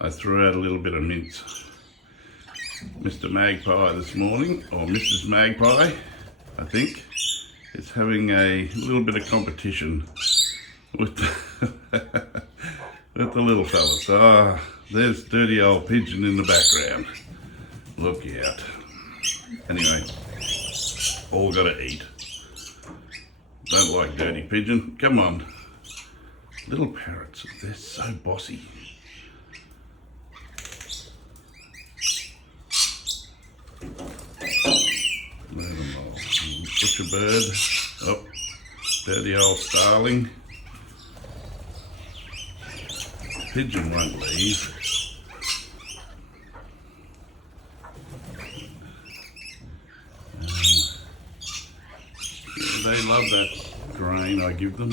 I threw out a little bit of mince. Mr. Magpie this morning, or Mrs. Magpie, I think, is having a little bit of competition with the, with the little fellas. Ah, there's dirty old pigeon in the background. Look out. Anyway, all gotta eat. Don't like dirty pigeon. Come on. Little parrots, they're so bossy. Butcher bird. Oh, dirty old starling. Pigeon won't leave. They love that grain I give them.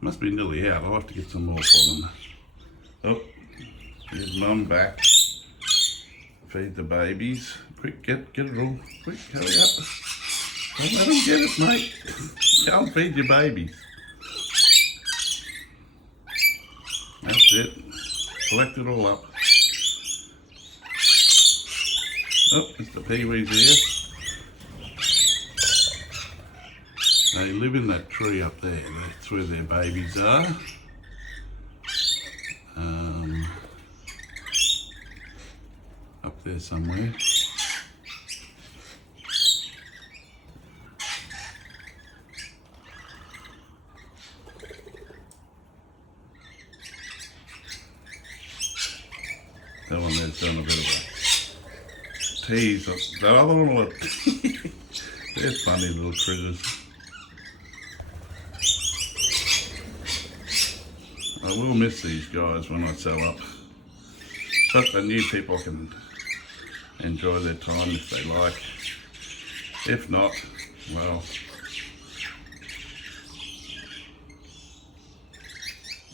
Must be nearly out. I'll have to get some more for them. Oh, here's Mum back. Feed the babies. Quick, get it all. Quick, hurry up. Don't let them get it, mate. Go and feed your babies. That's it. Collect it all up. Oh, Mr. Pee-wee's here. They live in that tree up there. That's where their babies are. Up there somewhere. That one there's done a bit of a tease. That other one will. They're funny little critters. I will miss these guys when I sell up. But the new people can enjoy their time if they like. If not, well.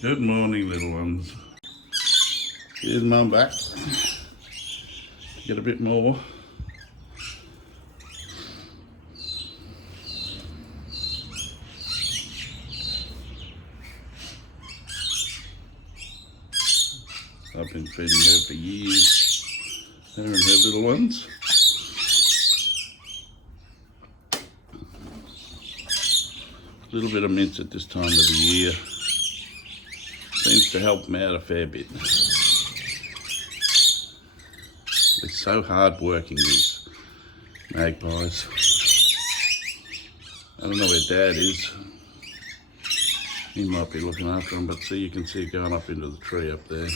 Good morning, little ones. Here's Mum back. Get a bit more. I've been feeding her for years. Her and her little ones. A little bit of mince at this time of the year. Seems to help them out a fair bit. They're so hard working, these magpies. I don't know where Dad is. He might be looking after them, but see, you can see it going up into the tree up there.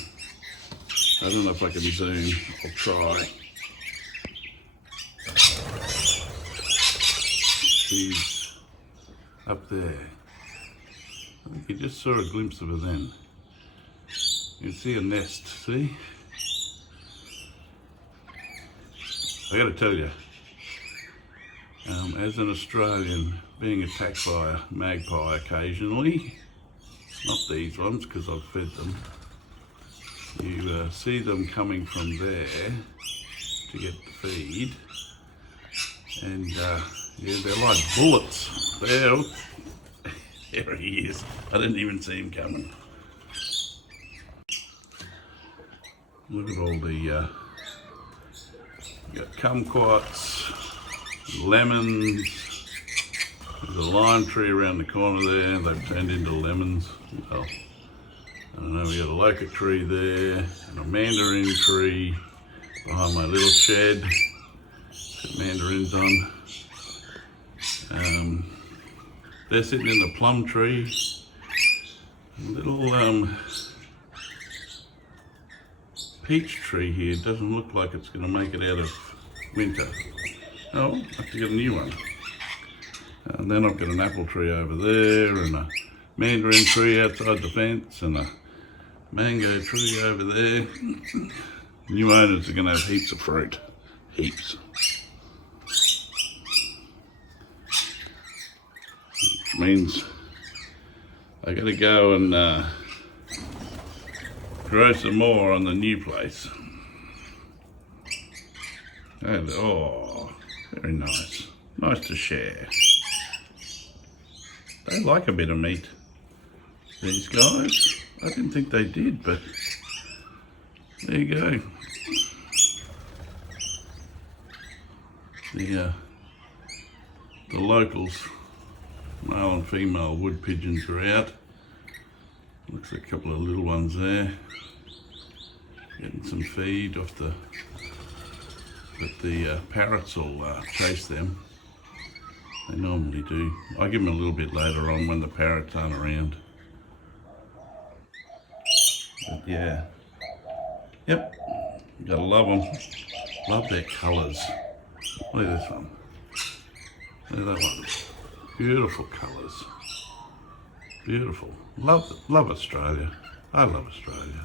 I don't know if I can zoom. I'll try. She's up there. I think you just saw a glimpse of her then. You can see a nest, see? I gotta tell you, as an Australian, being attacked by a magpie occasionally, not these ones because I've fed them, you see them coming from there to get the feed, and yeah, they're like bullets. There he is. I didn't even see him coming. Look at all the, you got kumquats, lemons, there's a lime tree around the corner there, they've turned into lemons. Well, I don't know, we got a locust tree there, and a mandarin tree behind my little shed. Got mandarins on. They're sitting in the plum tree. A little peach tree here doesn't look like it's going to make it out of winter. Oh, I have to get a new one. And then I've got an apple tree over there, and a mandarin tree outside the fence, and a mango tree over there. New owners are going to have heaps of fruit. Heaps. Which means I got to go and grow some more on the new place. And, oh, very nice. Nice to share. They like a bit of meat, these guys. I didn't think they did, but There you go. The locals, male and female wood pigeons are out. Looks like a couple of little ones there. Getting some feed off but the parrots will chase them. They normally do. I give them a little bit later on when the parrots aren't around. But yeah. Yep. You gotta love them. Love their colours. Look at this one. Look at that one. Beautiful colours. Beautiful. Love Australia. I love Australia.